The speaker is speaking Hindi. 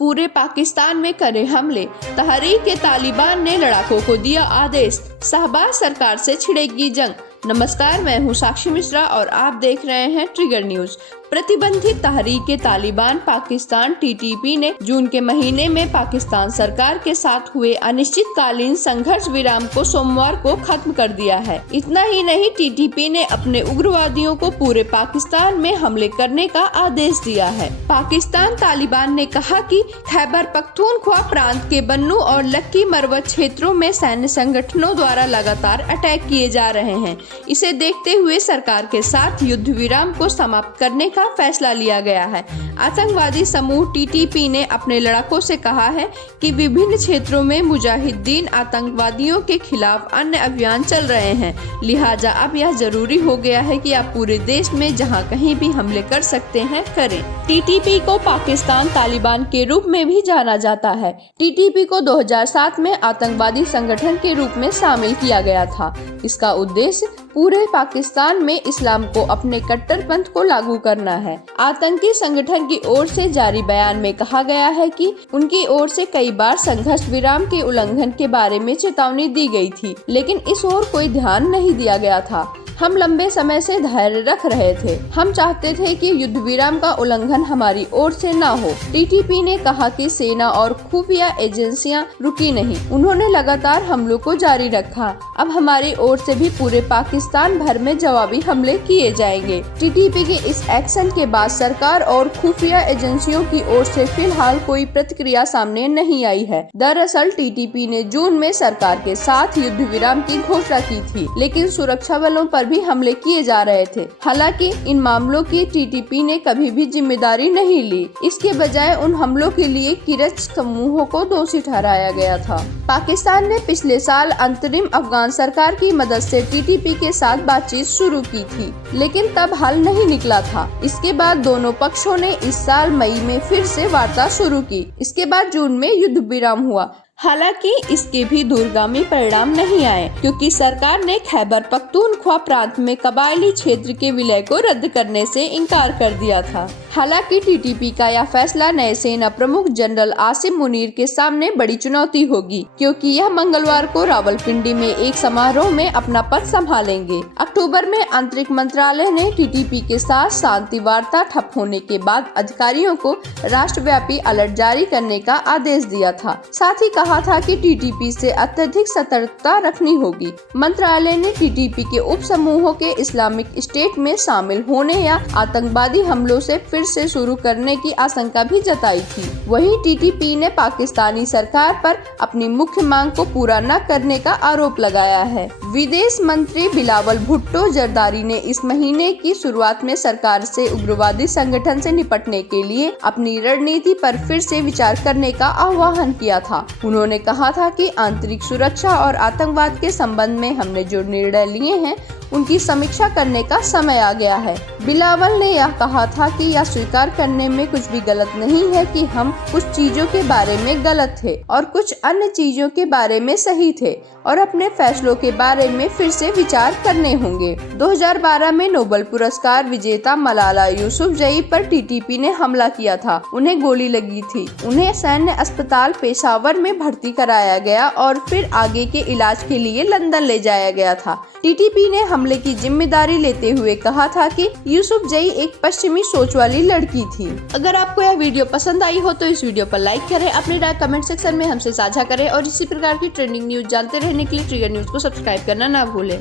पूरे पाकिस्तान में करे हमले, तहरीक-ए-तालिबान ने लड़ाकों को दिया आदेश, शहबाज सरकार से छिड़ेगी जंग। नमस्कार, मैं हूं साक्षी मिश्रा और आप देख रहे हैं ट्रिगर न्यूज। प्रतिबंधित तहरीक-ए-तालिबान पाकिस्तान टीटीपी ने जून के महीने में पाकिस्तान सरकार के साथ हुए अनिश्चितकालीन संघर्ष विराम को सोमवार को खत्म कर दिया है। इतना ही नहीं, टीटीपी ने अपने उग्रवादियों को पूरे पाकिस्तान में हमले करने का आदेश दिया है। पाकिस्तान तालिबान ने कहा कि खैबर पख्तूनख्वा प्रांत के बन्नू और लक्की मरवत क्षेत्रों में सैन्य संगठनों द्वारा लगातार अटैक किए जा रहे हैं। इसे देखते हुए सरकार के साथ युद्ध विराम को समाप्त करने का फैसला लिया गया है। आतंकवादी समूह टीटीपी ने अपने लड़ाकों से कहा है कि विभिन्न क्षेत्रों में मुजाहिदीन आतंकवादियों के खिलाफ अन्य अभियान चल रहे हैं, लिहाजा अब यह जरूरी हो गया है कि आप पूरे देश में जहां कहीं भी हमले कर सकते हैं करें। टीटीपी को पाकिस्तान तालिबान के रूप में भी जाना जाता है। टीटीपी को 2007 में आतंकवादी संगठन के रूप में शामिल किया गया था। इसका उद्देश्य पूरे पाकिस्तान में इस्लाम को अपने कट्टरपंथ को लागू करना है। आतंकी संगठन की ओर से जारी बयान में कहा गया है कि उनकी ओर से कई बार संघर्ष विराम के उल्लंघन के बारे में चेतावनी दी गई थी, लेकिन इस ओर कोई ध्यान नहीं दिया गया था। हम लंबे समय से धैर्य रख रहे थे। हम चाहते थे कि युद्ध विराम का उल्लंघन हमारी ओर से न हो। टीटीपी ने कहा कि सेना और खुफिया एजेंसियां रुकी नहीं, उन्होंने लगातार हमलों को जारी रखा। अब हमारी ओर से भी पूरे पाकिस्तान भर में जवाबी हमले किए जाएंगे। टीटीपी के इस एक्शन के बाद सरकार और खुफिया एजेंसियों की ओर से फिलहाल कोई प्रतिक्रिया सामने नहीं आई है। दरअसल टीटीपी ने जून में सरकार के साथ युद्ध विराम की घोषणा की थी, लेकिन सुरक्षा बलों पर भी हमले किए जा रहे थे। हालांकि इन मामलों की टीटीपी ने कभी भी जिम्मेदारी नहीं ली। इसके बजाय उन हमलों के लिए किरच समूहों को दोषी ठहराया गया था। पाकिस्तान ने पिछले साल अंतरिम अफगान सरकार की मदद से टीटीपी के साथ बातचीत शुरू की थी, लेकिन तब हल नहीं निकला था। इसके बाद दोनों पक्षों ने इस साल मई में फिर से वार्ता शुरू की। इसके बाद जून में युद्ध विराम हुआ। हालांकि इसके भी दूरगामी परिणाम नहीं आए, क्योंकि सरकार ने खैबर पख्तूनख्वा प्रांत में कबायली क्षेत्र के विलय को रद्द करने से इनकार कर दिया था। हालांकि टीटीपी का यह फैसला नए सेना प्रमुख जनरल आसिम मुनीर के सामने बड़ी चुनौती होगी, क्योंकि यह मंगलवार को रावलपिंडी में एक समारोह में अपना पद संभालेंगे। अक्टूबर में आंतरिक मंत्रालय ने टीटीपी के साथ शांति वार्ता ठप होने के बाद अधिकारियों को राष्ट्रव्यापी अलर्ट जारी करने का आदेश दिया था। साथ ही कहा था कि टीटीपी से अत्यधिक सतर्कता रखनी होगी। मंत्रालय ने टीटीपी के उप समूहों के इस्लामिक स्टेट में शामिल होने या आतंकवादी हमलों से फिर से शुरू करने की आशंका भी जताई थी। वहीं टीटीपी ने पाकिस्तानी सरकार पर अपनी मुख्य मांग को पूरा न करने का आरोप लगाया है। विदेश मंत्री बिलावल भुट्टो जरदारी ने इस महीने की शुरुआत में सरकार से उग्रवादी संगठन से निपटने के लिए अपनी रणनीति पर फिर से विचार करने का आह्वान किया था। उन्होंने कहा था कि आंतरिक सुरक्षा और आतंकवाद के संबंध में हमने जो निर्णय लिए हैं उनकी समीक्षा करने का समय आ गया है। बिलावल ने यह कहा था कि यह स्वीकार करने में कुछ भी गलत नहीं है कि हम कुछ चीजों के बारे में गलत थे और कुछ अन्य चीजों के बारे में सही थे और अपने फैसलों के बारे में फिर से विचार करने होंगे। 2012 में नोबेल पुरस्कार विजेता मलाला यूसुफजई पर टीटीपी ने हमला किया था। उन्हें गोली लगी थी। उन्हें सैन्य अस्पताल पेशावर में भर्ती कराया गया और फिर आगे के इलाज के लिए लंदन ले जाया गया था। टीटीपी ने हमले की जिम्मेदारी लेते हुए कहा था कि यूसुफजई एक पश्चिमी सोच वाली लड़की थी। अगर आपको यह वीडियो पसंद आई हो तो इस वीडियो पर लाइक करें, अपनी राय कमेंट सेक्शन में हमसे साझा करें और इसी प्रकार की ट्रेंडिंग न्यूज जानते रहने के लिए ट्रिगर न्यूज को सब्सक्राइब करना ना भूलें।